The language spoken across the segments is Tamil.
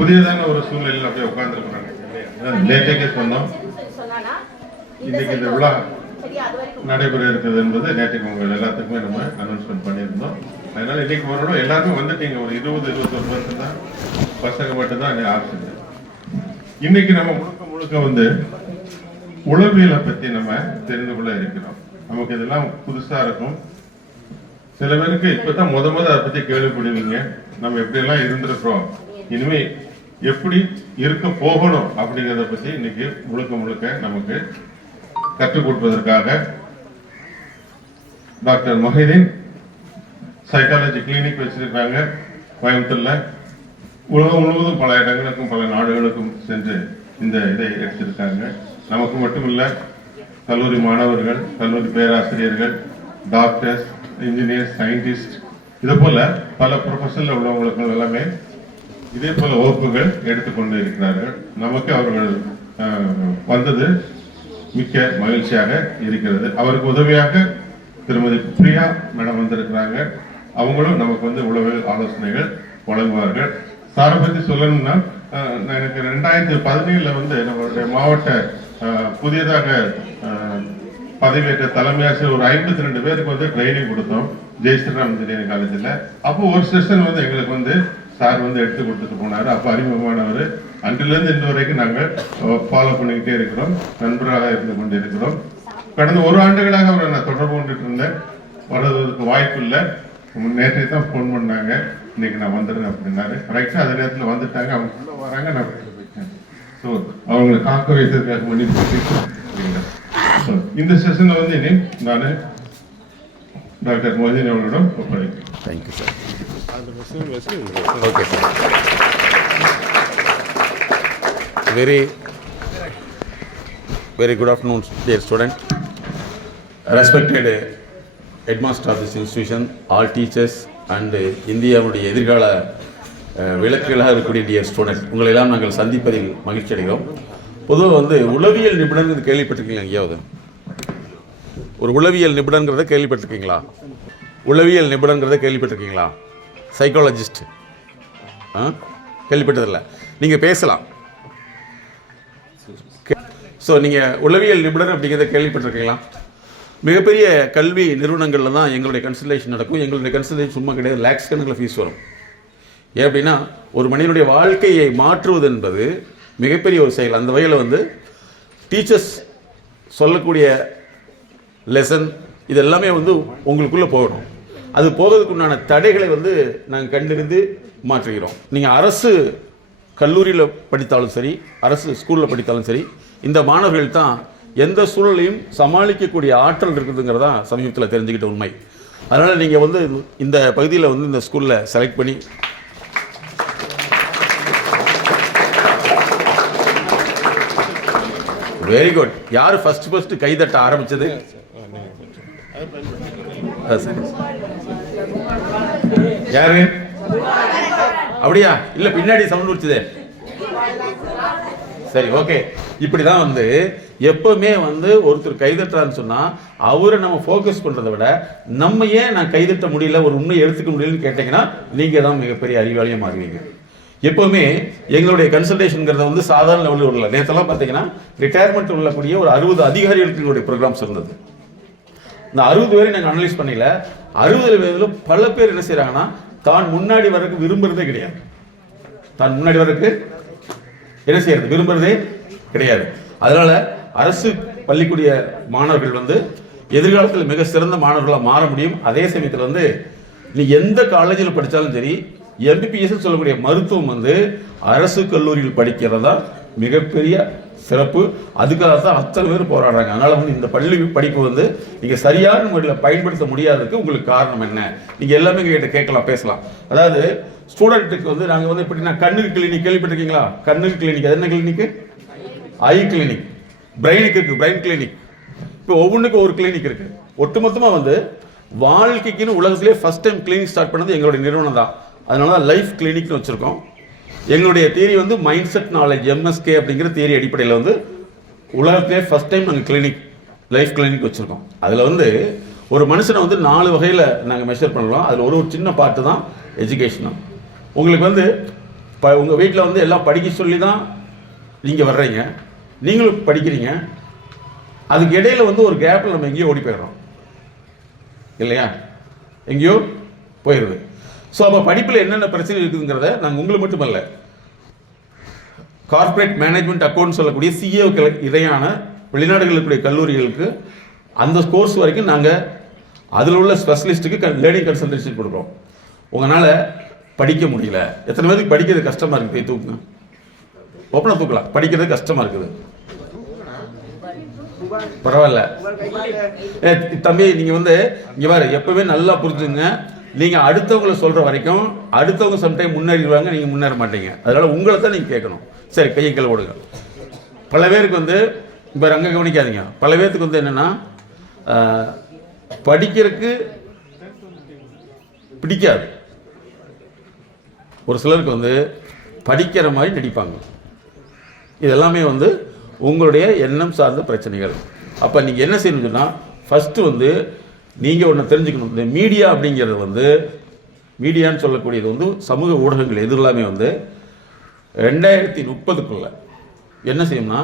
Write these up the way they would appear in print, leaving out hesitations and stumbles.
புதியதான ஒரு சூழ்நிலையில் அப்படியே உட்கார்ந்துருக்குறாங்க. நேற்றைக்கே சொன்னோம், இன்னைக்கு இந்த விழா நடைபெற இருக்கிறது என்பது நேற்றைக்கு உங்கள் எல்லாத்துக்குமே நம்ம அனௌன்ஸ்மெண்ட் பண்ணியிருந்தோம். அதனால இன்னைக்கு வரணும், எல்லாருமே வந்துட்டீங்க. ஒரு 20-21 தான் பசங்க மட்டும்தான் ஆப்ஷன். இன்னைக்கு நம்ம முழுக்க முழுக்க வந்து உளவியலை பத்தி நம்ம தெரிந்து கொள்ள இருக்கிறோம். நமக்கு இதெல்லாம் புதுசா இருக்கும். சில பேருக்கு இப்பதான் முத அதை பத்தி கேள்விப்படுவீங்க. நம்ம எப்படி எல்லாம் இருந்திருக்கிறோம், இனிமே எப்படி இருக்க போகணும் அப்படிங்கிறத பத்தி இன்னைக்கு முழுக்க முழுக்க நமக்கு கற்றுக் கொடுப்பதற்காக டாக்டர் மொஹிதீன் சைக்காலஜி கிளினிக் வச்சிருக்காங்க கோயம்புத்தூர்ல. உலகம் முழுவதும் பல இடங்களுக்கும் பல நாடுகளுக்கும் சென்று இந்த இதை எடுத்திருக்காங்க. நமக்கு மட்டுமில்ல, கல்லூரி மாணவர்கள், கல்லூரி பேராசிரியர்கள், டாக்டர்ஸ், இன்ஜினியர்ஸ், சயின்டிஸ்ட், இது போல பல ப்ரொஃபஷனில் உள்ளவங்களுக்கு எல்லாமே இதே போல வகுப்புகள் எடுத்துக்கொண்டு இருக்கிறார்கள். நமக்கு அவர்கள் வந்தது மிக்க மகிழ்ச்சியாக இருக்கிறது. அவருக்கு உதவியாக திருமதி பிரியா மேடம் வந்திருக்கிறாங்க. அவங்களும் நமக்கு வந்து உளவியல் ஆலோசனைகள் வழங்குவார்கள். சாரை பத்தி சொல்லணும்னா, எனக்கு 2017 வந்து நம்மளுடைய மாவட்ட புதியதாக பதவியேற்ற தலைமை ஆசிரியர் ஒரு 52 பேருக்கு வந்து ட்ரைனிங் கொடுத்தோம் ஜெயஸ்ரீராம் இன்ஜினியரிங் காலேஜில். அப்போ ஒரு செஷன் வந்து எங்களுக்கு வந்து சார் வந்து எடுத்து கொடுத்துட்டு போனாரு. அப்போ அறிமுகமானவர். அன்றிலிருந்து இன்று வரைக்கும் நாங்கள் ஃபாலோ பண்ணிக்கிட்டே இருக்கிறோம், நண்பராக இருந்து கொண்டு இருக்கிறோம். கடந்த 1 ஆண்டுகளாக அவரை நான் தொடர்பு கொண்டுட்டு இருந்தேன். வர்றதுக்கு வாய்ப்பு இல்லை. நேற்றைய தான் ஃபோன் பண்ணாங்க, இன்னைக்கு நான் வந்துடுறேன் அப்படின்னாரு. கரெக்டாக அதே நேரத்தில் வந்துட்டாங்க. அவங்க உள்ள வராங்க, நான் வெளியில் போயிட்டேன். ஸோ அவங்களை காக்க வைத்ததுக்காக மன்னிப்பு. இந்த செஷன்ல வந்து இனி நான் டாக்டர் மொஹிதீன் அவர்களிடம் ஒப்படைக்கிறேன். Thank you sir. Okay sir. Very good afternoon, dear student. Respected headmaster of this institution, all teachers and இந்தியாவுடைய எதிர்கால விளக்குகளாக இருக்கக்கூடிய டியர் ஸ்டூடெண்ட், உங்களை எல்லாம் நாங்கள் சந்திப்பதில் மகிழ்ச்சி அடைகிறோம். பொதுவாக வந்து உளவியல் நிபுணர் கேள்விப்பட்டிருக்கீங்களா? எங்கேயாவது ஒரு உளவியல் நிபுணர்ங்கிறத கேள்விப்பட்டிருக்கீங்களா? உளவியல் நிபுணர்ங்கிறத கேள்விப்பட்டிருக்கீங்களா? சைக்காலஜிஸ்ட் கேள்விப்பட்டதில்லை. நீங்கள் பேசலாம். ஸோ நீங்கள் உளவியல் நிபுணர் அப்படிங்கிறத கேள்விப்பட்டிருக்கீங்களா? மிகப்பெரிய கல்வி நிறுவனங்களில் தான் எங்களுடைய கன்சல்டேஷன் நடக்கும். எங்களுடைய கன்சல்டேஷன் சும்மா கிடையாது, லேக்ஸ் கணக்கில் ஃபீஸ் வரும். ஏன் அப்படின்னா, ஒரு மனிதனுடைய வாழ்க்கையை மாற்றுவது என்பது மிகப்பெரிய ஒரு செயல். அந்த வகையில் வந்து டீச்சர்ஸ் சொல்லக்கூடிய லெசன் இது எல்லாமே வந்து உங்களுக்குள்ளே போகணும். அது போகிறதுக்கு உண்டான தடைகளை வந்து நாங்கள் கண்டறிந்து மாற்றுகிறோம். நீங்கள் அரசு கல்லூரியில் படித்தாலும் சரி, அரசு ஸ்கூலில் படித்தாலும் சரி, இந்த மாணவர்கள் தான் எந்த சூழலையும் சமாளிக்கக்கூடிய ஆற்றல் இருக்குதுங்கிறதா சமீபத்தில் தெரிஞ்சுக்கிட்ட உண்மை. அதனால் நீங்கள் வந்து இந்த பகுதியில் வந்து இந்த ஸ்கூலில் செலக்ட் பண்ணி வெரி குட். யார் ஃபர்ஸ்ட் கைதட்ட ஆரம்பிச்சது? சரி, யாரு? அப்படியா? இல்ல பின்னாடி சவுண்ட் வச்சுதே. சரி, ஓகே. இப்படிதான் வந்து எப்பவுமே வந்து ஒருத்தர் கைதட்டுறான்னு சொன்னா அவரை நம்ம ஃபோக்கஸ் பண்றதை விட நம்ம ஏன் நான் கைதட்ட முடியல, ஒரு உண்மையை எடுத்துக்க முடியலன்னு கேட்டீங்கன்னா நீங்க தான் மிகப்பெரிய அறிவாளியா மாறுவீங்க. எப்பவுமே எங்களுடைய கன்சல்டேஷன்ங்கிறத வந்து சாதாரண லெவலில் உள்ள நேரத்தெல்லாம் பார்த்தீங்கன்னா ரிட்டையர்மெண்ட் உள்ளக்கூடிய ஒரு 60 அதிகாரிகளுக்கு எங்களுடைய ப்ரோக்ராம்ஸ் இருந்தது. இந்த 60 பேரை நாங்கள் அனலைஸ் பண்ணல. 60 பேரில் பல பேர் என்ன செய்யறாங்கன்னா தான் முன்னாடி வரக்கு விரும்புறதே கிடையாது. தான் முன்னாடி வரக்கு என்ன செய்யறது விரும்புறதே கிடையாது. அதனால அரசு பள்ளிக்கூடிய மாணவர்கள் வந்து எதிர்காலத்தில் மிக சிறந்த மாணவர்களாக மாற முடியும். அதே சமயத்தில் வந்து நீ எந்த காலேஜில் படித்தாலும் சரி, எம்பிபிஎஸ் சொல்லக்கூடிய மருத்துவம் வந்து அரசு கல்லூரியில் படிக்கிறதா மிகப்பெரிய சிறப்பு. அதுக்காக தான் அத்தனை பேர் போராடுறாங்க. அதனால வந்து இந்த பள்ளி படிப்பு வந்து நீங்க சரியான முறையில் பயன்படுத்த முடியாததுக்கு உங்களுக்கு காரணம் என்ன? நீங்க எல்லாமே கிட்ட கேட்கலாம், பேசலாம். அதாவது ஸ்டூடெண்ட்டுக்கு வந்து நாங்க வந்து எப்படின்னா கண்ணுக்கு கிளினிக் கேள்விப்பட்டிருக்கீங்களா? கண்ணுக்கு கிளினிக் அது என்ன கிளினிக்? ஐ கிளினிக். பிரெயினுக்கு இருக்கு பிரெயின் கிளினிக். இப்போ ஒவ்வொன்றுக்கு ஒரு கிளினிக் இருக்கு. ஒட்டுமொத்தமா வந்து வாழ்க்கைக்குன்னு உலகத்திலே ஃபர்ஸ்ட் டைம் கிளினிக் ஸ்டார்ட் பண்ணது எங்களுடைய நிறுவனம் தான். அதனால தான் லைஃப் கிளினிக்னு வச்சிருக்கோம். எங்களுடைய தியரி வந்து மைண்ட் செட் நாலேஜ் எம்எஸ்கே அப்படிங்கிற தியரி அடிப்படையில் வந்து உலகத்திலே ஃபர்ஸ்ட் டைம் நாங்கள் கிளினிக் லைஃப் கிளினிக் வச்சுருக்கோம். அதில் வந்து ஒரு மனுஷனை வந்து 4 வகையில் நாங்கள் மெஷர் பண்ணுறோம். அதில் ஒரு சின்ன பார்ட்டு தான் எஜுகேஷனும். உங்களுக்கு வந்து உங்கள் வீட்டில் வந்து எல்லாம் படிக்க சொல்லி தான் நீங்கள் வர்றீங்க, நீங்களும் படிக்கிறீங்க. அதுக்கு இடையில வந்து ஒரு கேப்பில் நம்ம எங்கேயோ ஓடி போயிடுறோம் இல்லையா, எங்கேயோ போயிடுது. ஸோ அப்போ படிப்பில் என்னென்ன பிரச்சனை இருக்குதுங்கிறத நாங்கள் உங்களுக்கு மட்டுமல்ல, கார்ப்பரேட் மேனேஜ்மெண்ட் அக்கௌண்ட் சொல்லக்கூடிய சிஏவுக்கு இடையான வெளிநாடுகளில் இருக்கக்கூடிய கல்லூரிகளுக்கு அந்த கோர்ஸ் வரைக்கும் நாங்கள் அதில் உள்ள ஸ்பெஷலிஸ்ட்டுக்கு லேர்னிங் கன்சல்டேஷன் கொடுக்குறோம். உங்களால் படிக்க முடியல, எத்தனை பேருக்கு படிக்கிறது கஷ்டமாக இருக்குது, போய் தூக்குங்க, ஓப்பனாக தூக்கலாம். படிக்கிறது கஷ்டமாக இருக்குது, பரவாயில்ல தம்பி, நீங்கள் வந்து இங்கே வேறு எப்பவுமே நல்லா புரிஞ்சுங்க. நீங்கள் அடுத்தவங்களை சொல்கிற வரைக்கும் அடுத்தவங்க சம்டைம் முன்னேறிடுவாங்க, நீங்கள் முன்னேற மாட்டீங்க. அதனால் உங்களை தான் நீங்கள் கேட்கணும். சரி, கையை கீழே ஓடுங்க. பல பேருக்கு வந்து இப்போ அங்கே கவனிக்காதீங்க, பல பேருக்கு வந்து என்னென்னா படிக்கிறதுக்கு பிடிக்காது. ஒரு சிலருக்கு வந்து படிக்கிற மாதிரி நடிப்பாங்க. இதெல்லாமே வந்து உங்களுடைய எண்ணம் சார்ந்த பிரச்சனைகள். அப்போ நீங்கள் என்ன செய்யணும்னு சொன்னால், ஃபஸ்ட்டு வந்து நீங்கள் ஒன்று தெரிஞ்சுக்கணும். இந்த மீடியா அப்படிங்கிறது வந்து, மீடியான்னு சொல்லக்கூடியது வந்து சமூக ஊடகங்கள் எதுலாமே வந்து 2030க்குள்ள என்ன செய்யணும்னா,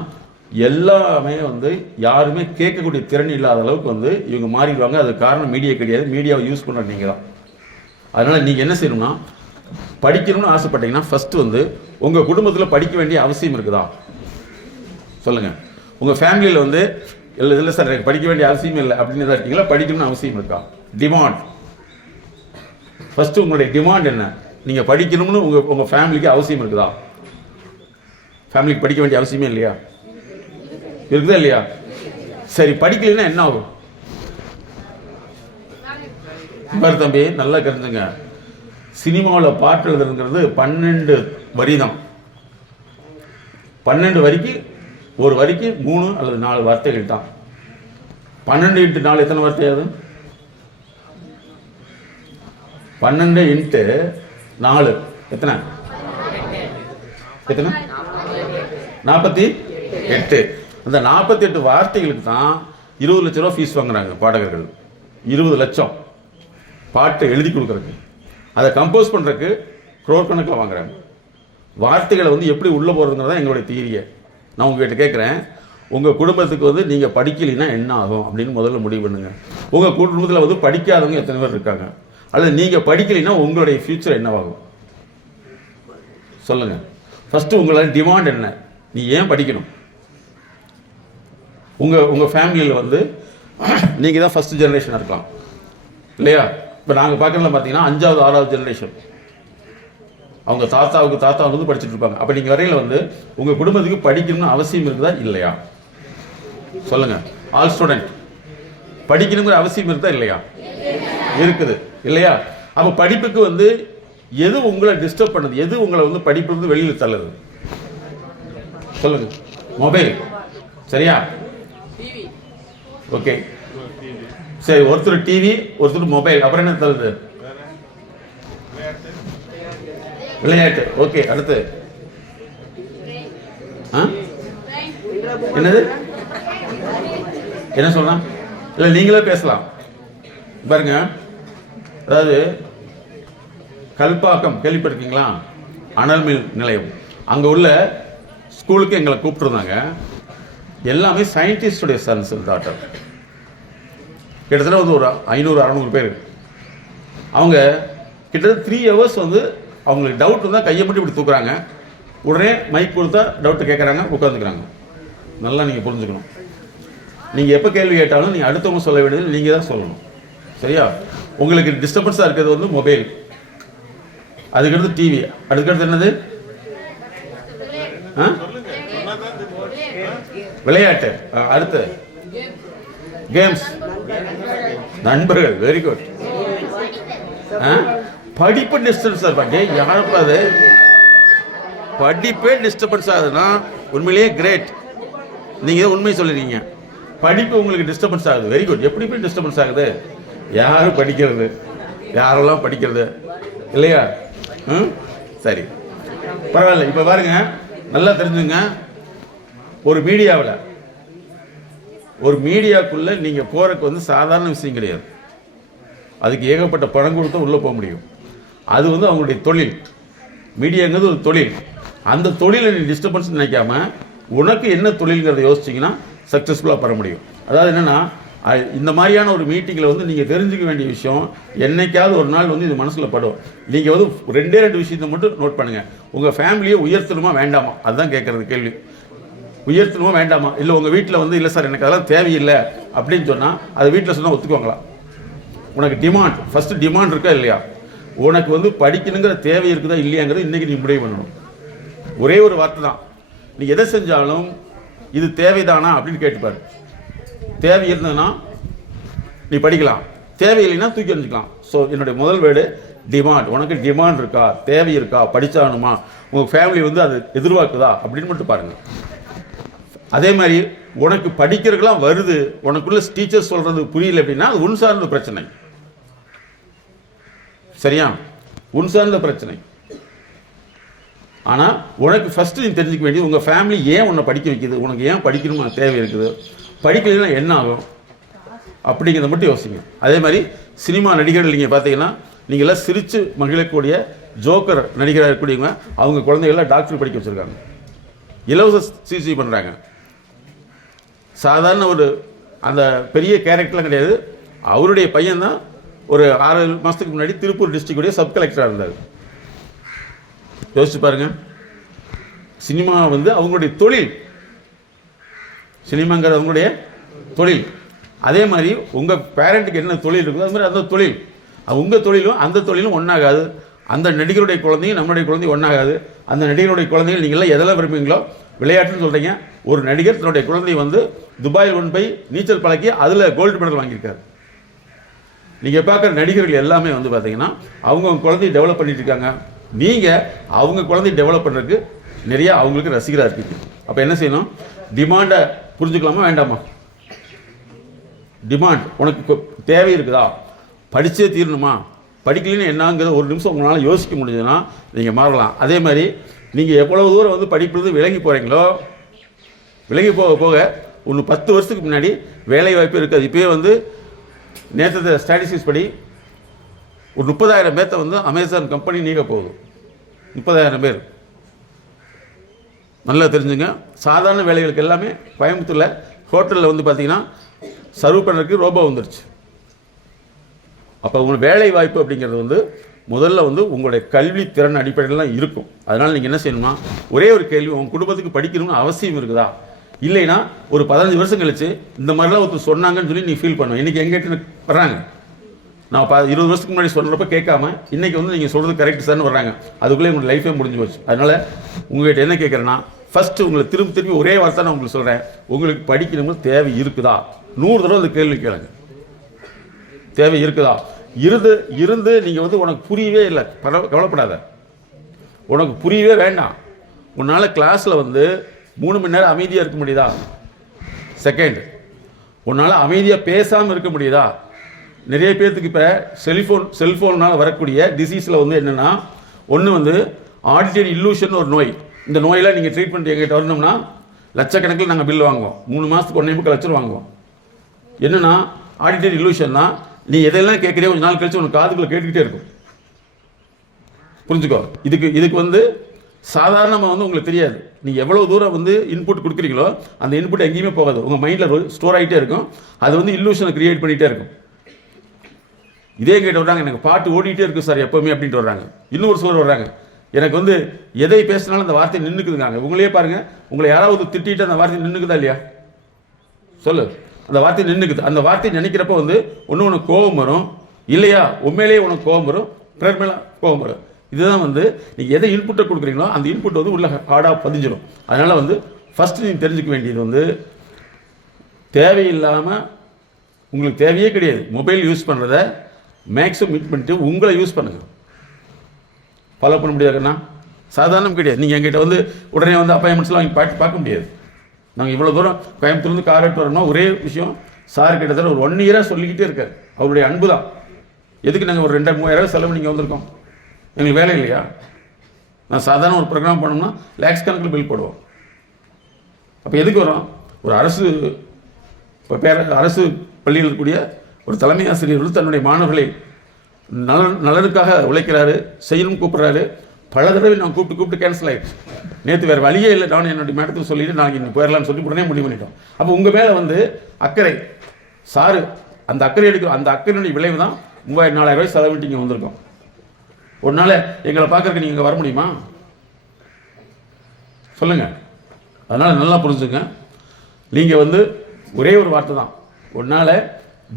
எல்லாமே வந்து யாருமே கேட்கக்கூடிய திறன் இல்லாத அளவுக்கு வந்து இவங்க மாறிடுவாங்க. அது காரணம் மீடியா கிடையாது, மீடியாவை யூஸ் பண்ணுற நீங்கள் தான். அதனால் நீங்கள் என்ன செய்யணும்னா, படிக்கணும்னு ஆசைப்பட்டீங்கன்னா ஃபஸ்ட்டு வந்து உங்கள் குடும்பத்தில் படிக்க வேண்டிய அவசியம் இருக்குதா சொல்லுங்கள். உங்கள் ஃபேமிலியில் வந்து இல்லை சார் எனக்கு படிக்க வேண்டிய அவசியம் இல்லை அப்படின்னு தான் இருக்கீங்களா, படிக்கணும்னு அவசியம் இருக்கா? டிமாண்ட் ஃபஸ்ட்டு, உங்களுடைய டிமாண்ட் என்ன? நீங்கள் படிக்கணும்னு உங்கள் ஃபேமிலிக்கு அவசியம் இருக்குதா? ஃபேமிலிக்கு படிக்க வேண்டிய அவசியமே இல்லையா? இருக்குதா இல்லையா? சரி, படிக்கலைன்னா என்ன ஆகும்? பாரு தம்பி, நல்லா தெரிஞ்சுங்க, சினிமாவில் பாட்டு எழுதுங்கிறது 12 வரி தான். 12 வரிக்கு ஒரு வரிக்கு 3 அல்லது 4 வார்த்தைகள் தான். 12 × 4 எத்தனை வார்த்தையாது? 12 × 4 எத்தனை? 48. அந்த 48 வார்த்தைகளுக்கு தான் 20 லட்ச ரூபா ஃபீஸ் வாங்குறாங்க பாடகர்கள். 20 லட்சம் பாட்டை எழுதி கொடுக்குறதுக்கு, அதை கம்போஸ் பண்ணுறதுக்கு க்ரோர் கணக்கில் வாங்குறாங்க. வார்த்தைகளை வந்து எப்படி உள்ளே போகிறதுங்கிறதான் எங்களுடைய தியரியை. நான் உங்ககிட்ட கேட்குறேன், உங்கள் குடும்பத்துக்கு வந்து நீங்கள் படிக்கலைன்னா என்ன ஆகும் அப்படின்னு முதல்ல முடிவு பண்ணுங்கள். உங்கள் குடும்பத்தில் வந்து படிக்காதவங்க எத்தனை பேர் இருக்காங்க? அல்லது நீங்கள் படிக்கலைன்னா உங்களுடைய ஃப்யூச்சர் என்னவாகும் சொல்லுங்கள். ஃபஸ்ட்டு உங்களோட டிமாண்ட் என்ன? நீ ஏன் படிக்கணும்? உங்கள் ஃபேமிலியில் வந்து நீங்கள் தான் ஃபஸ்ட்டு ஜெனரேஷனாக இருக்கலாம் இல்லையா? இப்போ நாங்கள் பார்க்குறதுல பார்த்தீங்கன்னா 5வது 6வது ஜெனரேஷன், அவங்க தாத்தா வந்து படிச்சுட்டு இருப்பாங்க. அப்போ நீங்கள் வரையில் வந்து உங்கள் குடும்பத்துக்கு படிக்கணும்னு அவசியம் இருக்குதா இல்லையா சொல்லுங்கள். ஆல் ஸ்டூடெண்ட் படிக்கணுங்கிற அவசியம் இருக்குதா இல்லையா? இருக்குது இல்லையா? அப்போ படிப்புக்கு வந்து எது உங்களை டிஸ்டர்ப் பண்ணுது, எது உங்களை வந்து படிப்பு வந்து வெளியில் தள்ளுது சொல்லுங்க. மொபைல், சரியா? ஓகே, சரி. ஒருத்தர் டிவி, ஒருத்தர் மொபைல், அப்புறம் என்ன தள்ளுது? விளையாட்டு. ஓகே, அடுத்து என்னது? என்ன சொல்லலாம்? இல்லை நீங்களே பேசலாம் பாருங்க. அதாவது கல்பாக்கம் கேள்விப்பட்டிருக்கீங்களா? அனல் மில் நிலையம். அங்கே உள்ள ஸ்கூலுக்கு எங்களை கூப்பிட்டுருந்தாங்க. எல்லாமே சயின்டிஸ்டுடைய சன்ஸ் டாக்டர். கிட்டத்தட்ட வந்து ஒரு 500-600 பேர். அவங்க கிட்டத்தட்ட 3 hours வந்து அவங்களுக்கு டவுட் இருந்தால் கையை மட்டும் இப்படி தூக்குறாங்க, உடனே மைக் கொடுத்தா டவுட்டு கேட்குறாங்க, உட்காந்துக்கிறாங்க. நல்லா நீங்கள் புரிஞ்சுக்கணும். நீங்கள் எப்போ கேள்வி கேட்டாலும் நீங்கள் அடுத்தவங்க சொல்ல வேண்டியது நீங்கள் தான் சொல்லணும், சரியா? உங்களுக்கு டிஸ்டர்பன்ஸாக இருக்கிறது வந்து மொபைல், அதுக்கடுத்து டிவி, அதுக்கடுத்து என்னது? விளையாட்டு, அடுத்து கேம்ஸ், நண்பர்கள். Very good. படிப்பு டிஸ்டர்பன்ஸ் இருப்பாங்க. யாருப்பா அது? படிப்பே டிஸ்டர்பன்ஸ் ஆகுதுன்னா உண்மையிலேயே கிரேட். நீங்கள் உண்மை சொல்லிருக்கீங்க. படிப்பு உங்களுக்கு டிஸ்டர்பன்ஸ் ஆகுது, வெரி குட். எப்படி போய் டிஸ்டர்பன்ஸ் ஆகுது? யாரும் படிக்கிறது, யாரெல்லாம் படிக்கிறது இல்லையா? சரி, பரவாயில்ல. இப்போ பாருங்க, நல்லா தெரிஞ்சுங்க. ஒரு மீடியாக்குள்ளே நீங்கள் போகிறதுக்கு வந்து சாதாரண விஷயம் கிடையாது. அதுக்கு ஏகப்பட்ட பணம் கொடுத்தா உள்ளே போக முடியும். அது வந்து அவங்களுடைய தொழில். மீடியாங்கிறது ஒரு தொழில். அந்த தொழிலை நீ டிஸ்டர்பன்ஸ் நினைக்காம உனக்கு என்ன தொழில்ங்கிறத யோசிச்சிங்கன்னா சக்ஸஸ்ஃபுல்லாக பெற முடியும். அதாவது என்னென்னா, இந்த மாதிரியான ஒரு மீட்டிங்கில் வந்து நீங்கள் தெரிஞ்சுக்க வேண்டிய விஷயம் என்னைக்காவது ஒரு நாள் வந்து இது மனசில் படும். நீங்கள் வந்து ரெண்டே விஷயத்தை மட்டும் நோட் பண்ணுங்கள். உங்கள் ஃபேமிலியை உயர்த்தணுமா வேண்டாமா, அதுதான் கேட்குறது கேள்வி. உயர்த்தணுமா வேண்டாமா? இல்லை உங்கள் வீட்டில் வந்து இல்லை சார் எனக்கு அதெல்லாம் தேவையில்லை அப்படின்னு சொன்னால் அதை வீட்டில் சொன்னால் ஒத்துக்குவாங்களா? உனக்கு டிமாண்ட், ஃபஸ்ட்டு டிமாண்ட் இருக்கா இல்லையா? உனக்கு வந்து படிக்கணுங்கிற தேவை இருக்குதா இல்லையாங்கிறது இன்றைக்கி நீ முடிவு பண்ணணும். ஒரே ஒரு வார்த்தை தான், நீ எதை செஞ்சாலும் இது தேவைதானா அப்படின்னு கேட்டுப்பாரு. தேவை இருந்ததுன்னா நீ படிக்கலாம், தேவையில்லைன்னா தூக்கி எறிஞ்சிக்கலாம். ஸோ என்னுடைய முதல் வேர்டு டிமாண்ட். உனக்கு டிமாண்ட் இருக்கா, தேவை இருக்கா, படிச்சாகணுமா, உங்கள் ஃபேமிலி வந்து அது எதிர்பார்க்குதா அப்படின்னு மட்டும் பாருங்கள். அதே மாதிரி உனக்கு படிக்கிறதுக்கெல்லாம் வருது, உனக்குள்ள டீச்சர் சொல்கிறது புரியல அப்படின்னா அது உன் சார்ந்த பிரச்சனை. சரியா? உன் சார்ந்த பிரச்சனை. ஆனால் உனக்கு ஃபஸ்ட்டு நீ தெரிஞ்சுக்க வேண்டியது உங்கள் ஃபேமிலி ஏன் உன்னை படிக்க வைக்குது, உனக்கு ஏன் படிக்கணுமா தேவை இருக்குது, படிக்கலைன்னா என்ன ஆகும் அப்படிங்கிறத மட்டும் யோசிங்க. அதே மாதிரி சினிமா நடிகர்கள் நீங்கள் பார்த்தீங்கன்னா நீங்கள்லாம் சிரித்து மகிழக்கூடிய ஜோக்கர் நடிகராக இருக்கக்கூடியவங்க அவங்க குழந்தைகள்லாம் டாக்டர் படிக்க வச்சுருக்காங்க, இலவச சிகிச்சை பண்ணுறாங்க. சாதாரண ஒரு அந்த பெரிய கேரக்டர்லாம் கிடையாது. அவருடைய பையன்தான் ஒரு 6 மாதத்துக்கு முன்னாடி திருப்பூர் டிஸ்ட்ரிக்டுடைய சப் கலெக்டராக இருந்தார். யோசிச்சு பாருங்க. சினிமா வந்து அவங்களுடைய தொழில், சினிமாங்கிறது அவங்களுடைய தொழில். அதே மாதிரி உங்கள் பேரண்ட்டுக்கு என்ன தொழில் இருக்குதோ அது மாதிரி அந்த தொழில், உங்கள் தொழிலும் அந்த தொழிலும் ஒன்றாகாது. அந்த நடிகருடைய குழந்தையும் நம்மளுடைய குழந்தையும் ஒன்றாகாது. அந்த நடிகருடைய குழந்தைகள் நீங்கள்லாம் எதெல்லாம் விரும்புவீங்களோ, விளையாட்டுன்னு சொல்கிறீங்க, ஒரு நடிகர் தன்னுடைய குழந்தையை வந்து துபாயில் கொண்டு போய் நீச்சல் பழக்கி அதில் கோல்டு மெடல் வாங்கியிருக்காரு. நீங்கள் பார்க்குற நடிகர்கள் எல்லாமே வந்து பார்த்தீங்கன்னா அவங்க குழந்தையை டெவலப் பண்ணிட்டு இருக்காங்க. நீங்கள் அவங்க குழந்தையை டெவலப் பண்ணுறதுக்கு நிறையா அவங்களுக்கு ரசிகராக இருக்குது. அப்போ என்ன செய்யணும்? டிமாண்டை புரிஞ்சுக்கலாமா வேண்டாமா? டிமாண்ட் உனக்கு தேவை இருக்குதா, படித்தே தீரணுமா, படிக்கலன்னு என்னங்கிறத ஒரு நிமிஷம் உங்களால் யோசிக்க முடிஞ்சதுன்னா நீங்கள் மாறலாம். அதே மாதிரி நீங்கள் எவ்வளோ தூரம் வந்து படிப்புலேருந்து விலகி போகிறீங்களோ, விலகி போக போக இன்னும் 10 வருஷத்துக்கு முன்னாடி வேலை வாய்ப்பு இருக்காது. இப்போயே வந்து நேற்று ஸ்டாட்டிஸ்டிக்ஸ் படி ஒரு 30,000 பேர்த்தை வந்து அமேசான் கம்பெனி நீக்க போகுது. 30,000 பேர். நல்லா தெரிஞ்சுங்க. சாதாரண வேலைகளுக்கு எல்லாமே கோயம்புத்தூரில் ஹோட்டலில் வந்து பார்த்தீங்கன்னா சர்வ் பண்ணுறதுக்கு ரோபோ வந்துருச்சு. அப்போ உங்களுக்கு வேலை வாய்ப்பு அப்படிங்கிறது வந்து முதல்ல வந்து உங்களுடைய கல்வி திறன் அடிப்படையில் தான் இருக்கும். அதனால் நீங்கள் என்ன செய்யணும்னா, ஒரே ஒரு கேள்வி, உங்கள் குடும்பத்துக்கு படிக்கணும்னு அவசியம் இருக்குதா? இல்லைன்னா ஒரு 15 வருஷம் கழிச்சு இந்த மாதிரிலாம் ஒருத்தர் சொன்னாங்கன்னு சொல்லி நீ ஃபீல் பண்ணுவேன். இன்றைக்கி எங்கிட்ட வர்றாங்க, நான் 20 வருஷத்துக்கு முன்னாடி சொல்கிறப்ப கேட்காம இன்றைக்கி வந்து நீங்கள் சொல்கிறது கரெக்ட் சார்னு வர்றாங்க. அதுக்குள்ளே உங்களுக்கு லைஃபே முடிஞ்சு போச்சு. அதனால் உங்கள்கிட்ட என்ன கேட்குறேன்னா, ஃபஸ்ட்டு உங்களை திரும்பி ஒரே வார்த்தை நான் உங்களுக்கு சொல்கிறேன், உங்களுக்கு படிக்கணும்னு தேவை இருக்குதா? 100 தடவை அந்த கேள்வி கேளுங்க. தேவை இருக்குதா? இருந்து நீங்கள் வந்து உனக்கு புரியவே இல்லை, கவலைப்படாத. உனக்கு புரியவே வேண்டாம். உன்னால் கிளாஸில் வந்து 3 மணி நேரம் அமைதியாக இருக்க முடியுதா? செகண்ட், உன்னால் அமைதியாக பேசாமல் இருக்க முடியுதா? நிறைய பேர்த்துக்கு இப்போ செல்ஃபோனால் வரக்கூடிய டிசீஸில் வந்து என்னென்னா, ஒன்று வந்து ஆடிட்டரி இல்லூஷன் ஒரு நோய். இந்த நோயெல்லாம் நீங்கள் ட்ரீட்மெண்ட் எங்கிட்ட வரணும்னா லட்சக்கணக்கில் நாங்கள் பில் வாங்குவோம். 3 மாதத்துக்கு 1.5 லட்சம் வாங்குவோம். என்னென்னா ஆடிட்டரி இல்லூஷன் தான். நீ எதெல்லாம் கேட்குறியோ கொஞ்சம் நாள் கழிச்சு உனக்கு காதுக்குள்ளே கேட்டுக்கிட்டே இருக்கும். புரிஞ்சுக்கோ. இதுக்கு வந்து சாதாரணமாக வந்து உங்களுக்கு தெரியாது. நீங்கள் எவ்வளோ தூரம் வந்து இன்புட் கொடுக்குறீங்களோ அந்த இன்புட் எங்கேயுமே போகாது, உங்கள் மைண்டில் ஸ்டோர் ஆகிட்டே இருக்கும். அது வந்து இல்லூஷனை கிரியேட் பண்ணிகிட்டே இருக்கும். இதே கேட்டு வர்றாங்க, எனக்கு பாட்டு ஓடிட்டே இருக்கும் சார் எப்போவுமே அப்படின்ட்டு வர்றாங்க. இன்னொரு சிலர் வர்றாங்க, எனக்கு வந்து எதை பேசினாலும் அந்த வார்த்தை நின்றுக்குதுங்க. உங்களையே பாருங்கள், உங்களை யாராவது திட்டிட்டு அந்த வார்த்தை நின்றுக்குதா இல்லையா? சொல்லு. அந்த வார்த்தை நின்றுக்குது. அந்த வார்த்தை நினைக்கிறப்ப வந்து ஒன்று உனக்கு கோபம் வரும், இல்லையா உண்மையிலேயே உனக்கு கோபம் வரும், பிறர் மேலே கோபம் வரும். இதுதான் வந்து நீங்கள் எதை இன்புட்டை கொடுக்குறீங்களோ அந்த இன்புட் வந்து உள்ள ஹார்டாக பதிஞ்சிடும். அதனால் வந்து ஃபஸ்ட்டு நீங்கள் தெரிஞ்சுக்க வேண்டியது வந்து, தேவையில்லாமல் உங்களுக்கு தேவையே கிடையாது மொபைல் யூஸ் பண்ணுறத மேக்ஸிமம் மீட் பண்ணிட்டு உங்களை யூஸ் பண்ணுங்கள். ஃபாலோ பண்ண முடியாதுன்னா சாதாரணம் கிடையாது. நீங்கள் எங்கிட்ட வந்து உடனே வந்து அப்பாயின்மெண்ட்ஸ்லாம் வாங்கி பார்க்க முடியாது. நாங்கள் இவ்வளோ தூரம் கோயம்புத்தூர்லேருந்து கார் எடுத்து வரணும்னா ஒரே விஷயம், சார் கிட்டத்தட்ட ஒரு 1 இயராக சொல்லிக்கிட்டே இருக்கார். அவருடைய அன்பு தான். எதுக்கு நாங்கள் ஒரு 2,000-3,000 செலவு நீங்கள் வந்திருக்கோம்? எங்களுக்கு வேலை இல்லையா? நான் சாதாரண ஒரு ப்ரோக்ராம் பண்ணோம்னா லேக்ஸ் கணக்கில் பில் போடுவோம். அப்போ எதுக்கு வரோம்? ஒரு அரசு பள்ளியில் இருக்கக்கூடிய ஒரு தலைமை ஆசிரியர் தன்னுடைய மாணவர்களை நலனுக்காக உழைக்கிறாரு, செய்யணும் கூப்பிட்றாரு, பல தடவை நான் கூப்பிட்டு கேன்சல் ஆயிடுச்சு. நேற்று வேறு வழியே இல்லை, நான் என்னுடைய மேடத்துக்கு சொல்லிட்டு நாங்கள் இன்னும் போயிடலான்னு சொல்லி உடனே முடிவு பண்ணிட்டோம். அப்போ உங்கள் மேலே வந்து அக்கறை சாரு, அந்த அக்கறை எடுக்க, அந்த அக்கறையினுடைய விளைவு தான் 3000-4000 ரூபாய் செலவிட்டு இங்கே வந்திருக்கோம். ஒரு நாள் எங்களை பார்க்கறதுக்கு நீங்கள் இங்கே வர முடியுமா சொல்லுங்கள். அதனால் நல்லா புரிஞ்சுங்க. நீங்கள் வந்து ஒரே ஒரு வார்த்தை தான், ஒரு நாள்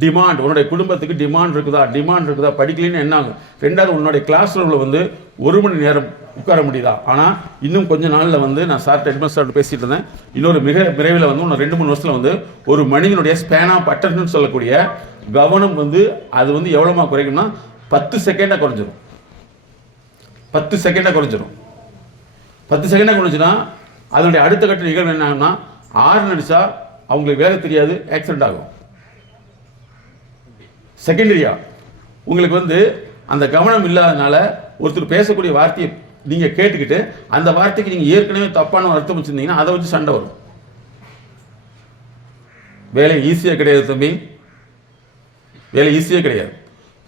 டிமாண்ட், உன்னுடைய குடும்பத்துக்கு டிமாண்ட் இருக்குதா, படிக்கலன்னு என்ன ஆகும். ரெண்டாவது, உன்னுடைய கிளாஸ் ரூமில் வந்து 1 மணி நேரம் உட்கார முடியுதா. ஆனால் இன்னும் கொஞ்ச நாளில் வந்து நான் சார்ட்ட ஹெட்மாஸ்டர் பேசிகிட்டு இருந்தேன், இன்னொரு மிக விரைவில் வந்து இன்னும் 2-3 வருஷத்தில் வந்து ஒரு மனிதனுடைய ஸ்பேன் ஆஃப் அட்டென்ஷன் சொல்லக்கூடிய கவனம் வந்து அது வந்து எவ்வளோமா குறைக்கும்னா 10 செகண்டாக குறைஞ்சிரும். 10 செகண்டாக குறைஞ்சிரும். 10 செகண்டாக குறைஞ்சுன்னா அதனுடைய அடுத்த கட்ட நிகழ்வு என்ன ஆகும்னா, ஆறு அடிச்சா அவங்களுக்கு வேலை தெரியாது, ஆக்சிடென்ட் ஆகும். செகண்டரியா உங்களுக்கு வந்து அந்த கவனம் இல்லாதனால ஒருத்தர் பேசக்கூடிய வார்த்தையை நீங்கள் கேட்டுக்கிட்டு அந்த வார்த்தைக்கு நீங்கள் ஏற்கனவே தப்பான அர்த்தம் வச்சுருந்தீங்கன்னா அதை வச்சு சண்டை வரும். வேலை ஈஸியாக கிடையாது தம்பி, வேலை ஈஸியாக கிடையாது.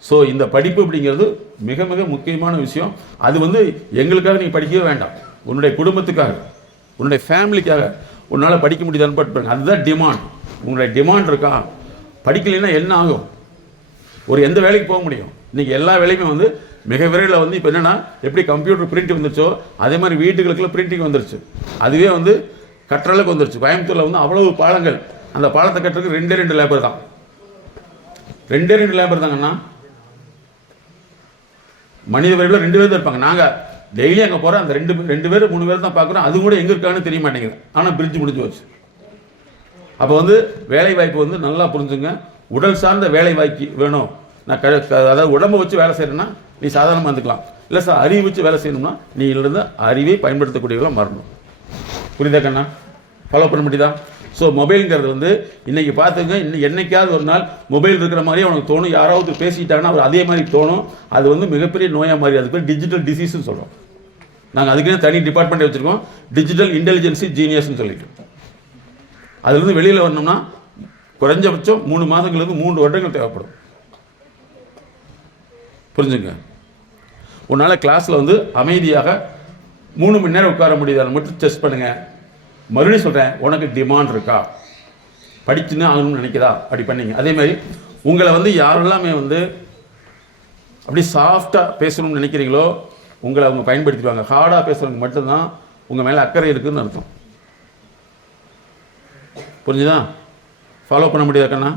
ஸோ இந்த படிப்பு அப்படிங்கிறது மிக மிக முக்கியமான விஷயம். அது வந்து எங்களுக்காக நீ படிக்கவே வேண்டாம், உன்னுடைய குடும்பத்துக்காக, உன்னுடைய ஃபேமிலிக்காக உன்னால் படிக்க முடியுதான்னு பாருங்க. அதுதான் டிமாண்ட். உன்னுடைய டிமாண்ட் இருக்கா, படிக்கலைன்னா என்ன ஆகும், ஒரு எந்த வேலைக்கு போக முடியும். இன்றைக்கி எல்லா வேலையுமே வந்து மிக விரைவில் வந்து இப்போ என்னென்னா, எப்படி கம்ப்யூட்டர் பிரிண்ட் வந்துருச்சோ அதே மாதிரி வீட்டுகளுக்குள்ள பிரிண்டிங் வந்துருச்சு. அதுவே வந்து கட்டுறளவுக்கு வந்துருச்சு. கோயம்புத்தூரில் வந்து அவ்வளவு பாலங்கள், அந்த பாலத்தை கட்டுறதுக்கு 2 லேபர் தான், 2 லேபர் தாங்கண்ணா. மனித விரைவில் 2 பேர் தான் இருப்பாங்க. நாங்கள் டெய்லி அங்கே போகிறோம், அந்த 2 பேர் 3 பேர் தான் பார்க்குறோம். அது கூட எங்கே இருக்கான்னு தெரிய மாட்டேங்குது. ஆனால் பிரிட்ஜ் முடிஞ்சு போச்சு. அப்போ வந்து வேலை வாய்ப்பு வந்து நல்லா புரிஞ்சுங்க. உடல் சார்ந்த வேலை வாய்ப்பு வேணும். நான் அதாவது உடம்பை வச்சு வேலை செய்யணும்னா நீ சாதாரணமாக இருந்துக்கலாம். இல்லை சார் அறிவு வச்சு வேலை செய்யணும்னா நீ இருந்து அறிவை பயன்படுத்தக்கூடியவர்களாக மாறணும். புரியுதா கண்ணா? ஃபாலோ பண்ண முடியுதா? ஸோ மொபைலுங்கிறது வந்து இன்றைக்கி பார்த்துங்க, இன்னும் என்னைக்காவது ஒரு நாள் மொபைல் இருக்கிற மாதிரியே அவனுக்கு தோணும். யாராவது பேசிட்டாங்கன்னா அவர் அதே மாதிரி தோணும். அது வந்து மிகப்பெரிய நோயாக மாதிரி, அதுக்கு பேர் டிஜிட்டல் டிசீஸ்ன்னு சொல்கிறோம். நாங்கள் அதுக்குன்னு தனி டிபார்ட்மெண்ட்டே வச்சுருக்கோம், டிஜிட்டல் இன்டெலிஜென்சி ஜீனியஸ்ன்னு சொல்லிட்டு. அதுலேருந்து வெளியில் வரணும்னா குறைஞ்சபட்சம் 3 மாதங்களுக்கு 3 வருடங்கள் தேவைப்படும். புரிஞ்சுங்க. உன்னால் கிளாஸில் வந்து அமைதியாக 3 மணி நேரம் உட்கார முடியுதான்னு மட்டும் டெஸ்ட் பண்ணுங்கள். மறுபடியும் சொல்கிறேன், உனக்கு டிமாண்ட் இருக்கா, படிச்சுன்னு ஆகணும்னு நினைக்கிறா, அப்படி பண்ணிங்க. அதே மாதிரி உங்களை வந்து யாரெல்லாமே வந்து அப்படி சாஃப்டாக பேசணும்னு நினைக்கிறீங்களோ உங்களை அவங்க பயன்படுத்திடுவாங்க. ஹார்டாக பேசுகிறவங்க மட்டும்தான் உங்கள் மேலே அக்கறை இருக்குதுன்னு அர்த்தம். புரிஞ்சுதா? ஃபாலோ பண்ண முடியாதுக்கண்ணா?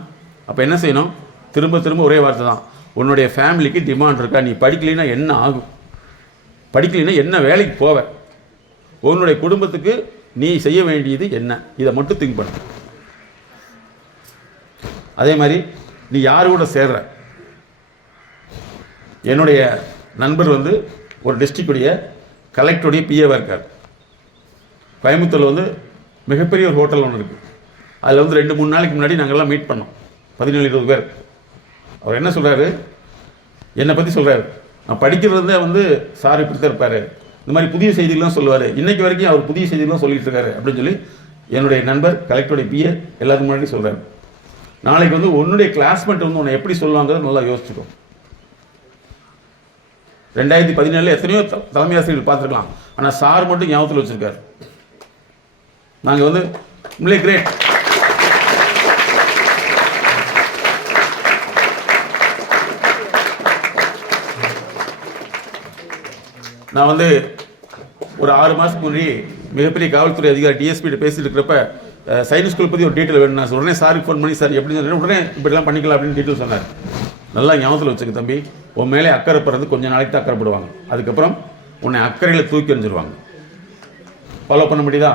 அப்போ என்ன செய்யணும்? திரும்ப திரும்ப ஒரே வார்த்தை தான், உன்னுடைய ஃபேமிலிக்கு டிமாண்ட் இருக்கா, நீ படிக்கலைன்னா என்ன ஆகும், படிக்கலைன்னா என்ன வேலைக்கு போவ, உன்னுடைய குடும்பத்துக்கு நீ செய்ய வேண்டியது என்ன, இதை மட்டும் திங்க் பண்ண. அதே மாதிரி நீ யார் கூட சேர்ற. என்னுடைய நண்பர் வந்து ஒரு டிஸ்ட்ரிக்டுடைய கலெக்டருடைய பிஏவாக இருக்கார். கோயம்புத்தூரில் வந்து மிகப்பெரிய ஒரு ஹோட்டல் ஒன்று இருக்குது. அதில் வந்து 2-3 நாளைக்கு முன்னாடி நாங்கள்லாம் மீட் பண்ணோம், 17-20 பேர். அவர் என்ன சொல்கிறாரு, என்னை பற்றி சொல்கிறாரு, நான் படிக்கிறதே வந்து சார் இப்படி தான் இருப்பார், இந்த மாதிரி புதிய செய்திகள்லாம் சொல்லுவார், இன்றைக்கி வரைக்கும் அவர் புதிய செய்திகள்லாம் சொல்லிட்டு இருக்காரு அப்படின்னு சொல்லி என்னுடைய நண்பர் கலெக்டருடைய பிஏ எல்லாத்துக்கு முன்னாடி சொல்கிறார். நாளைக்கு வந்து உன்னுடைய கிளாஸ்மேட் வந்து உன்னை எப்படி சொல்லுவாங்கிறத நல்லா யோசிச்சுக்கோ. 2017 எத்தனையோ தலைமை ஆசிரியர்கள் பார்த்துருக்கலாம், ஆனால் சார் மட்டும் ஞாபகத்தில் வச்சுருக்காரு. நாங்கள் வந்து உண்மையிலே கிரேட். நான் வந்து ஒரு 6 மாதத்துக்கு முன்னாடி மிகப்பெரிய காவல்துறை அதிகாரி டிஎஸ்பிகிட்ட பேசிட்டு இருக்கிறப்ப சயின்ஸ் ஸ்கூல் பற்றி ஒரு டீட்டெயில் வேணும். நான் உடனே சாருக்கு ஃபோன் பண்ணி, சார் எப்படி சொன்னேன், உடனே இப்படிலாம் பண்ணிக்கலாம் அப்படின்னு டீட்டெயில் சொன்னார். நல்லா ஞாபகத்தில் வச்சுக்க தம்பி, உன் மேலே அக்கறைப்படுறது கொஞ்சம் நாளைக்கு தான் அக்கறைப்படுவாங்க, அதுக்கப்புறம் உன்னை அக்கறையில் தூக்கி எறிஞ்சிருவாங்க. ஃபாலோ பண்ண முடியுதா?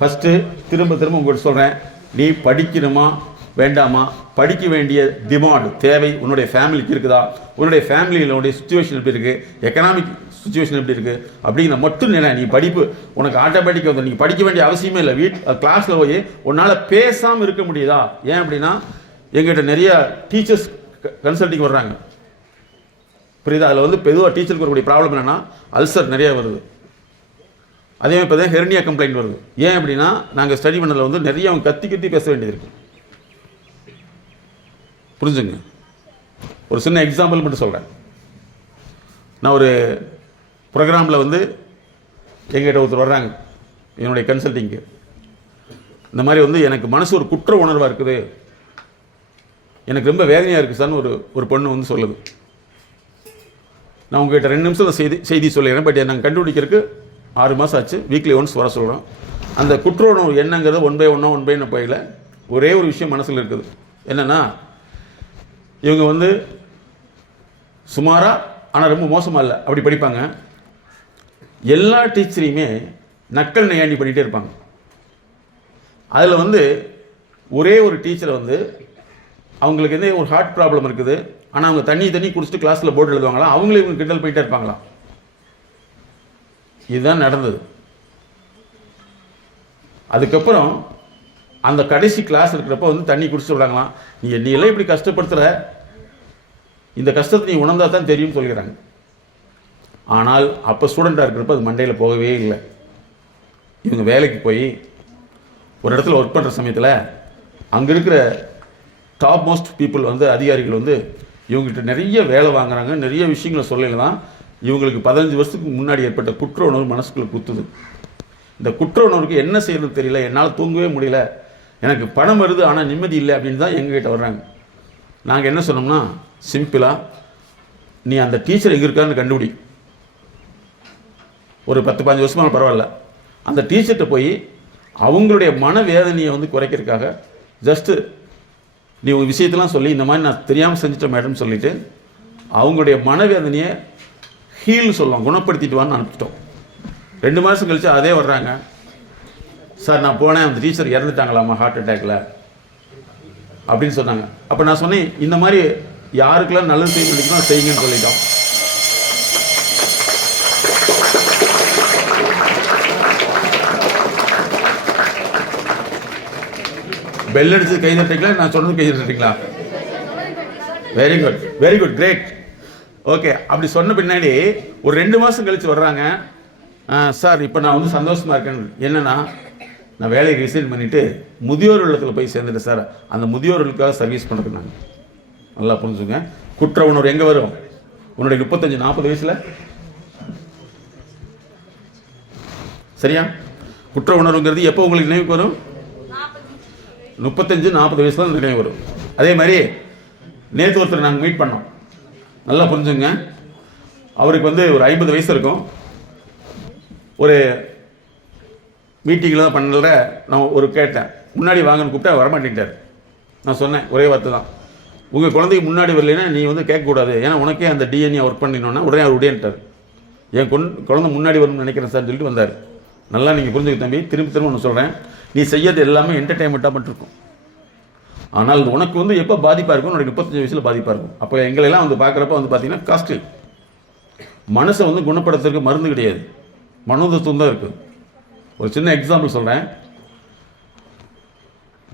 ஃபஸ்ட்டு திரும்ப திரும்ப உங்கள்கிட்ட சொல்கிறேன், நீ படிக்கணுமா வேண்டாமா, படிக்க வேண்டிய டிமாண்ட் தேவை உன்னுடைய ஃபேமிலிக்கு இருக்குதா, உன்னுடைய ஃபேமிலியினுடைய சுச்சுவேஷன் எப்படி இருக்குது, எக்கனாமிக் சுச்சுவேஷன் எப்படி இருக்குது அப்படிங்கிற மட்டும் நினை. நீ படிப்பு உனக்கு ஆட்டோமேட்டிக்காக வந்து நீங்கள் படிக்க வேண்டிய அவசியமே இல்லை. கிளாஸில் போய் உன்னால் பேசாமல் இருக்க முடியுதா? ஏன் அப்படின்னா எங்கிட்ட நிறைய டீச்சர்ஸ் கன்சல்டிங் வர்றாங்க, புரியுதா? அதில் வந்து பொதுவாக டீச்சருக்கு வரக்கூடிய ப்ராப்ளம் என்னென்னா அல்சர் நிறையா வருது. அதே மாதிரி இப்போ தான் ஹெர்னியா கம்ப்ளைண்ட் வருது. ஏன் அப்படின்னா நாங்கள் ஸ்டடி பண்ணதில் வந்து நிறைய அவங்க கத்தி கத்தி பேச வேண்டியது இருக்குது. புரிஞ்சுங்க. ஒரு சின்ன எக்ஸாம்பிள் மட்டும் சொல்கிறேன். நான் ஒரு ப்ரோக்ராமில் வந்து எங்கிட்ட ஒருத்தர் வர்றாங்க என்னுடைய கன்சல்டிங்க்கு. இந்த மாதிரி வந்து எனக்கு மனசு ஒரு குற்ற உணர்வாக இருக்குது, எனக்கு ரொம்ப வேதனையாக இருக்குது சார்னு ஒரு பொண்ணு வந்து சொல்லுது. நான் உங்ககிட்ட 2 நிமிஷம் செய்தி சொல்லிடுறேன். பட் நாங்கள் கண்டுபிடிக்கிறதுக்கு 6 மாதம் ஆச்சு. வீக்லி ஒன்ஸ் வர சொல்கிறோம். அந்த குற்ற உணர்வு என்னங்கிறது 1 by 1 போயில ஒரே ஒரு விஷயம் மனசில் இருக்குது. என்னென்னா, இவங்க வந்து சுமாராக ஆனால் ரொம்ப மோசமாக இல்லை அப்படி படிப்பாங்க. எல்லா டீச்சரையுமே நக்கல் நையாண்டி பண்ணிகிட்டே இருப்பாங்க. அதில் வந்து ஒரே ஒரு டீச்சரை வந்து அவங்களுக்கு வந்து ஒரு ஹார்ட் ப்ராப்ளம் இருக்குது, ஆனால் அவங்க தண்ணி குடிச்சிட்டு கிளாஸில் போர்டு எழுதுவாங்களாம், அவங்களே இவங்க கிண்டல் போயிட்டே இருப்பாங்களாம். இதுதான் நடந்தது. அதுக்கப்புறம் அந்த கடைசி கிளாஸ் இருக்கிறப்ப வந்து தண்ணி குடிச்சிட்டு விடாங்களாம். நீ எல்லாம் இப்படி கஷ்டப்படுத்துகிற, இந்த கஷ்டத்தை நீ உணர்ந்தா தான் தெரியும்னு சொல்லிக்கிறாங்க. ஆனால் அப்போ ஸ்டூடெண்ட்டாக இருக்கிறப்ப அது மண்டையில் போகவே இல்லை. இவங்க வேலைக்கு போய் ஒரு இடத்துல ஒர்க் பண்ணுற சமயத்தில் அங்கே இருக்கிற டாப் மோஸ்ட் பீப்புள் வந்து அதிகாரிகள் வந்து இவங்ககிட்ட நிறைய வேலை வாங்குறாங்க, நிறைய விஷயங்களை சொல்லலாம். இவங்களுக்கு 15 வருஷத்துக்கு முன்னாடி ஏற்பட்ட குற்ற உணர்வு மனசுக்குள்ளே குத்துது. இந்த குற்ற உணர்வுக்கு என்ன செய்யறது தெரியல, என்னால் தூங்கவே முடியல, எனக்கு பணம் வருது ஆனால் நிம்மதி இல்லை அப்படின்னு தான் எங்ககிட்ட வர்றாங்க. நாங்கள் என்ன சொன்னோம்னா, சிம்பிளாக நீ அந்த டீச்சர் எங்கே இருக்கான்னு கண்டுபிடி. ஒரு 10-15 வருஷமாக பரவாயில்ல, அந்த டீச்சர்கிட்ட போய் அவங்களுடைய மனவேதனையை வந்து குறைக்கிறதுக்காக ஜஸ்ட்டு நீ உங்கள் விஷயத்தெல்லாம் சொல்லி இந்த மாதிரி நான் தெரியாமல் செஞ்சுட்டேன் மேடம் சொல்லிவிட்டு அவங்களுடைய மனவேதனையை ஹீல் சொல்லுவோம், குணப்படுத்திட்டு வான்னு அனுப்பிச்சிட்டோம். 2 மாதம் கழிச்சு அதே வர்றாங்க. சார் நான் போனேன், அந்த டீச்சர் இறந்துட்டாங்களாம்மா ஹார்ட் அட்டாக்ல அப்படின்னு சொன்னாங்க. அப்போ நான் சொன்னேன், இந்த மாதிரி யாருக்கெல்லாம் நல்லது செய்ய முடியுமோ செய்யுங்கன்னு சொல்லிட்டோம். பெல் அடிச்சு கை தட்டிங்களா, நான் சொன்னது கை தட்டிங்களா? Very good, very good, great, okay. அப்படி சொன்ன பின்னாடி ஒரு 2 மாதம் கழிச்சு வர்றாங்க. சார் இப்போ நான் வந்து சந்தோஷமாக இருக்கேன். என்னென்னா, நான் வேலையை ரிசைன் பண்ணிவிட்டு முதியோர் இல்லத்தில் போய் சேர்ந்துட்டேன் சார். அந்த முதியோர்களுக்காக சர்வீஸ் பண்ணுறது. நாங்கள் நல்லா புரிஞ்சுங்க. குற்ற உணர்வு எங்கே வரும்? உன்னுடைய 35-40 வயசில், சரியா? குற்ற உணர்வுங்கிறது எப்போ உங்களுக்கு நினைவுக்கு வரும்? 35-40 வயசுல நினைவு வரும். அதே மாதிரி நேற்று ஒருத்தர் நாங்கள் மீட் பண்ணோம். நல்லா புரிஞ்சுங்க. அவருக்கு வந்து ஒரு 50 வயசு இருக்கும். ஒரு மீட்டிங்கில் தான் பண்ணல, நான் ஒரு கேட்டேன், முன்னாடி வாங்கன்னு கூப்பிட்டா வரமாட்டேன்ட்டார். நான் சொன்னேன் ஒரே வார்த்தை தான், உங்கள் குழந்தைக்கு முன்னாடி வரலைன்னா நீ வந்து கேட்கக்கூடாது, ஏன்னா உனக்கே அந்த டிஎன்ஏ ஒர்க் பண்ணினோன்னா உடனே அவர் உடையன்ட்டார். என் குழந்தை முன்னாடி வரும்னு நினைக்கிறேன் சார் சொல்லிட்டு வந்தார். நல்லா நீங்கள் புரிஞ்சுக்க தம்பி, திரும்ப ஒன்று சொல்கிறேன், நீ செய்யறது எல்லாமே என்டர்டைன்மெண்ட்டாக பண்ணிருக்கும். ஆனால் உனக்கு வந்து எப்போ பாதிப்பாக இருக்கும்? உனக்கு 35 வயசில் பாதிப்பாக இருக்கும். அப்போ எங்களெல்லாம் வந்து பார்க்குறப்ப வந்து பார்த்தீங்கன்னா காஸ்ட்லி. மனசை வந்து குணப்படுத்துறதுக்கு மருந்து கிடையாது, மனோதத்துவம் தான் இருக்குது. ஒரு சின்ன எக்ஸாம்பிள் சொல்கிறேன்.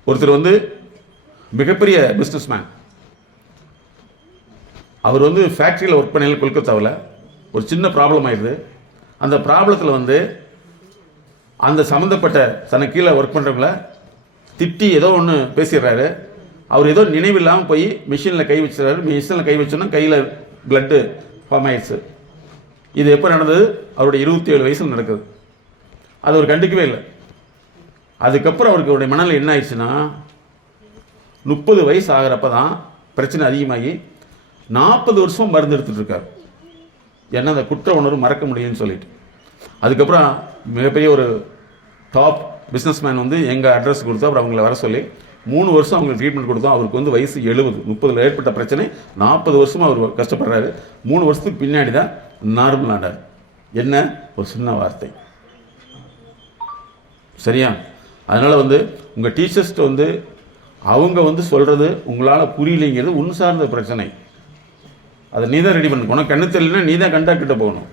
ஒருத்தர் வந்து மிகப்பெரிய பிஸ்னஸ் மேன். அவர் வந்து ஃபேக்ட்ரியில் ஒர்க் பண்ணல, கொல்கத்தாவில் ஒரு சின்ன ப்ராப்ளம் ஆயிடுது. அந்த ப்ராப்ளத்தில் வந்து அந்த சம்மந்தப்பட்ட தனக்கு கீழே ஒர்க் பண்ணுறவங்கள திட்டி ஏதோ ஒன்று பேசிடுறாரு. அவர் ஏதோ நினைவில்லாமல் போய் மிஷினில் கை வச்சுறாரு. மிஷினில் கை வச்சோன்னா கையில் பிளட்டு ஃபார்ம் ஆயிடுச்சு. இது எப்போ நடந்தது? அவருடைய 27 வயசில் நடக்குது. அது அவர் கண்டுக்கவே இல்லை. அதுக்கப்புறம் அவருக்கு அவருடைய மனநிலை என்ன ஆயிடுச்சுன்னா, 30 வயசு ஆகிறப்ப தான் பிரச்சனை அதிகமாகி 40 வருஷம் மருந்து எடுத்துகிட்டு இருக்கார். ஏன்னா அந்த குற்ற உணர்வு மறக்க முடியும்னு சொல்லிட்டு. அதுக்கப்புறம் மிகப்பெரிய ஒரு டாப் பிஸ்னஸ் மேன் வந்து எங்கள் அட்ரஸ் கொடுத்தோம். அப்புறம் அவங்கள வர சொல்லி 3 வருஷம் அவங்களுக்கு ட்ரீட்மெண்ட் கொடுத்தோம். அவருக்கு வந்து வயசு 70, 30 ஏற்பட்ட பிரச்சனை 40 வருஷமாக அவர் கஷ்டப்படுறாரு. 3 வருஷத்துக்கு பின்னாடி தான் நார்மல் ஆனார். என்ன ஒரு சின்ன வார்த்தை, சரியா? அதனால் வந்து உங்கள் டீச்சர்ஸ்ட்டு வந்து அவங்க வந்து சொல்கிறது உங்களால் புரியலைங்கிறது உன் சார்ந்த பிரச்சனை. அதை நீ தான் ரெடி பண்ணணும். உனக்கு கண்ணு தெரியலன்னா நீ தான் கண்டாக்டிட்ட போகணும்.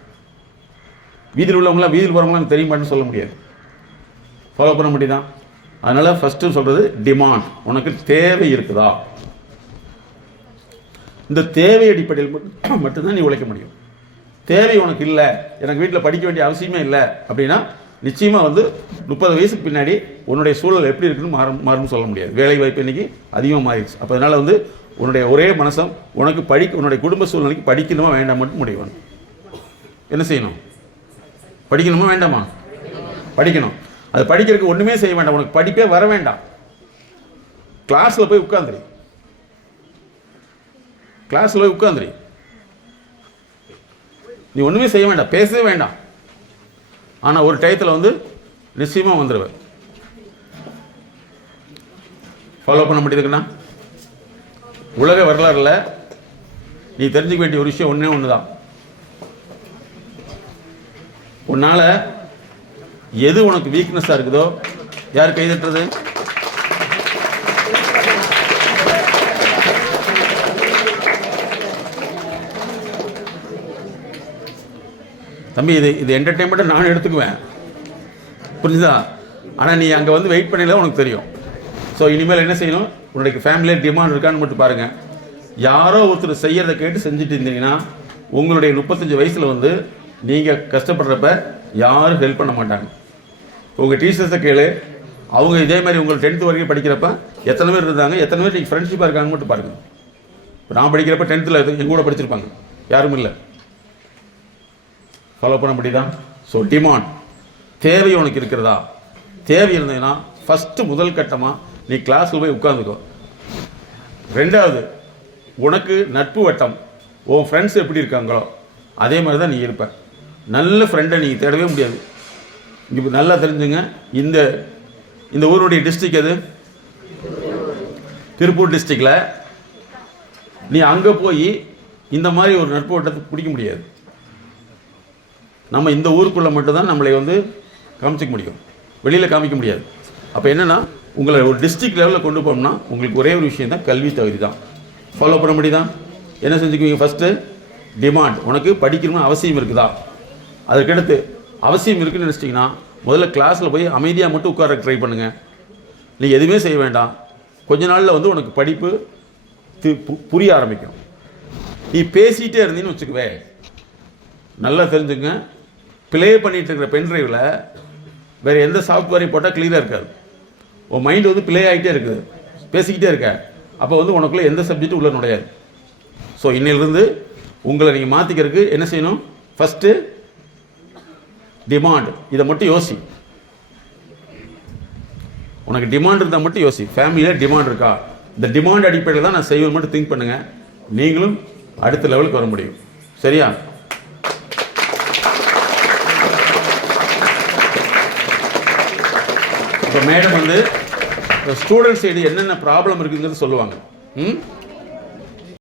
வீதியில் உள்ளவங்களாம் வீதியில் போகிறவங்களாம் தெரிய மாட்டேன்னு சொல்ல முடியாது, ஃபாலோ பண்ண முடியுதான்? அதனால் ஃபஸ்ட்டு சொல்கிறது டிமாண்ட். உனக்கு தேவை இருக்குதா? இந்த தேவை அடிப்படையில் மட்டும்தான் நீ உழைக்க முடியும். தேவை உனக்கு இல்லை, எனக்கு வீட்டில் படிக்க வேண்டிய அவசியமே இல்லை அப்படின்னா நிச்சயமாக வந்து 30 வயசுக்கு பின்னாடி உன்னுடைய சூழல் எப்படி இருக்குன்னு மாறும்னு சொல்ல முடியாது. வேலை வாய்ப்பு இன்னைக்கு அதிகமாக மாறிடுச்சு. அப்போ அதனால் வந்து உன்னுடைய ஒரே மனசம் உனக்கு உன்னுடைய குடும்ப சூழ்நிலைக்கு படிக்கணுமா வேண்டாம் மட்டும் முடிவு. என்ன செய்யணும்? படிக்கணுமா வேண்டாமா? படிக்கணும். அது படிக்கிறதுக்கு ஒன்றுமே செய்ய வேண்டாம், உனக்கு படிப்பே வர வேண்டாம். கிளாஸில் போய் உட்காந்துரு, கிளாஸில் போய் உட்காந்துரு. நீ ஒன்றுமே செய்ய வேண்டாம், பேசவே வேண்டாம். ஆனால் ஒரு டயத்தில் வந்து நிச்சயமாக வந்துடுவேன். ஃபாலோ பண்ண முடியுதுக்குண்ணா? உலக வரலாறுல நீ தெரிஞ்சுக்க வேண்டிய ஒரு விஷயம் ஒன்றே ஒன்று தான். உன்னால் எது உனக்கு வீக்னஸாக இருக்குதோ, யார் கைதட்டுறது? தம்பி, இது என்டர்டைன்மெண்ட்டை நான் எடுத்துக்குவேன், புரிஞ்சுதா? ஆனால் நீ அங்கே வந்து வெயிட் பண்ணல, உனக்கு தெரியும். ஸோ இனிமேல் என்ன செய்யணும், உன்னுடைய ஃபேமிலியில் டிமாண்ட் இருக்கான்னு மட்டும் பாருங்கள். யாரோ ஒருத்தர் செய்யறதை கேட்டு செஞ்சுட்டு இருந்தீங்கன்னா உங்களுடைய 35 வயசில் வந்து நீங்கள் கஷ்டப்படுறப்ப யாரும் ஹெல்ப் பண்ண மாட்டாங்க. உங்கள் டீச்சர்ஸை கேளு, அவங்க இதே மாதிரி உங்கள் 10th வரைக்கும் படிக்கிறப்ப எத்தனை பேர் இருந்தாங்க, எத்தனை பேர் நீங்கள் ஃப்ரெண்ட்ஷிப்பாக இருக்காங்க மட்டும் பாருங்கள். இப்போ நான் படிக்கிறப்ப 10th எங்க கூட படிச்சிருப்பாங்க, யாரும் இல்லை. ஃபாலோ பண்ண முடியுதா? ஸோ டிமாண்ட், தேவை உனக்கு இருக்கிறதா? தேவை இருந்ததுன்னா ஃபஸ்ட்டு முதல் கட்டமாக நீ கிளாஸில் போய் உட்காந்துக்கோ. ரெண்டாவது, உனக்கு நட்பு வட்டம், உன் ஃப்ரெண்ட்ஸ் எப்படி இருக்காங்களோ அதே மாதிரி தான் நீ இருப்ப. நல்ல ஃப்ரெண்டை நீங்கள் தேடவே முடியாது. இப்போ நல்லா தெரிஞ்சுங்க, இந்த ஊருடைய டிஸ்ட்ரிக்ட் எது? திருப்பூர் டிஸ்ட்ரிக்டில் நீ அங்கே போய் இந்த மாதிரி ஒரு நட்பு வட்டத்தை பிடிக்க முடியாது. நம்ம இந்த ஊருக்குள்ளே மட்டும்தான் நம்மளை வந்து காமிச்சிக்க முடியும், வெளியில் காமிக்க முடியாது. அப்போ என்னென்னா, உங்களை ஒரு டிஸ்ட்ரிக்ட் லெவலில் கொண்டு போகணும்னா உங்களுக்கு ஒரே ஒரு விஷயம் தான், கல்வி தகுதி தான். ஃபாலோ பண்ண முடியுதா? என்ன செஞ்சுக்குவீங்க? ஃபஸ்ட்டு டிமாண்ட், உனக்கு படிக்கணும்னு அவசியம் இருக்குதா? அதுக்கடுத்து அவசியம் இருக்குன்னு நினச்சிட்டிங்கன்னா முதல்ல கிளாஸில் போய் அமைதியாக மட்டும் உட்கார ட்ரை பண்ணுங்கள். நீ எதுவுமே செய்ய வேண்டாம். கொஞ்ச நாளில் வந்து உனக்கு படிப்பு புரிய ஆரம்பிக்கும். நீ பேசிகிட்டே இருந்தீன்னு வச்சுக்குவே, நல்லா தெரிஞ்சுங்க, ப்ளே பண்ணிகிட்டு இருக்கிற பென்ட்ரைவில் வேறு எந்த சாஃப்ட்வேரையும் போட்டால் கிளியராக இருக்காது. உன் மைண்டு வந்து ப்ளே ஆகிட்டே இருக்குது, பேசிக்கிட்டே இருக்க. அப்போ வந்து உனக்குள்ளே எந்த சப்ஜெக்டும் உள்ள நுழையாது. ஸோ இன்னிலிருந்து உங்களை நீங்கள் மாற்றிக்கிறதுக்கு என்ன செய்யணும்? ஃபஸ்ட்டு டிமாண்ட், இதை மட்டும் யோசி. உனக்கு டிமாண்ட் இருந்தால் மட்டும் யோசி. ஃபேமிலியில் டிமாண்ட் இருக்கா? இந்த டிமாண்ட் அடிப்படையில் தான் நான் செய்வேன் மட்டும் திங்க் பண்ணுங்கள். நீங்களும் அடுத்த லெவலுக்கு வர முடியும். சரியா? இப்போ மேடம் வந்து ஸ்டூடெண்ட் சைடு என்னென்ன ப்ராப்ளம் இருக்குங்கிறது சொல்லுவாங்க.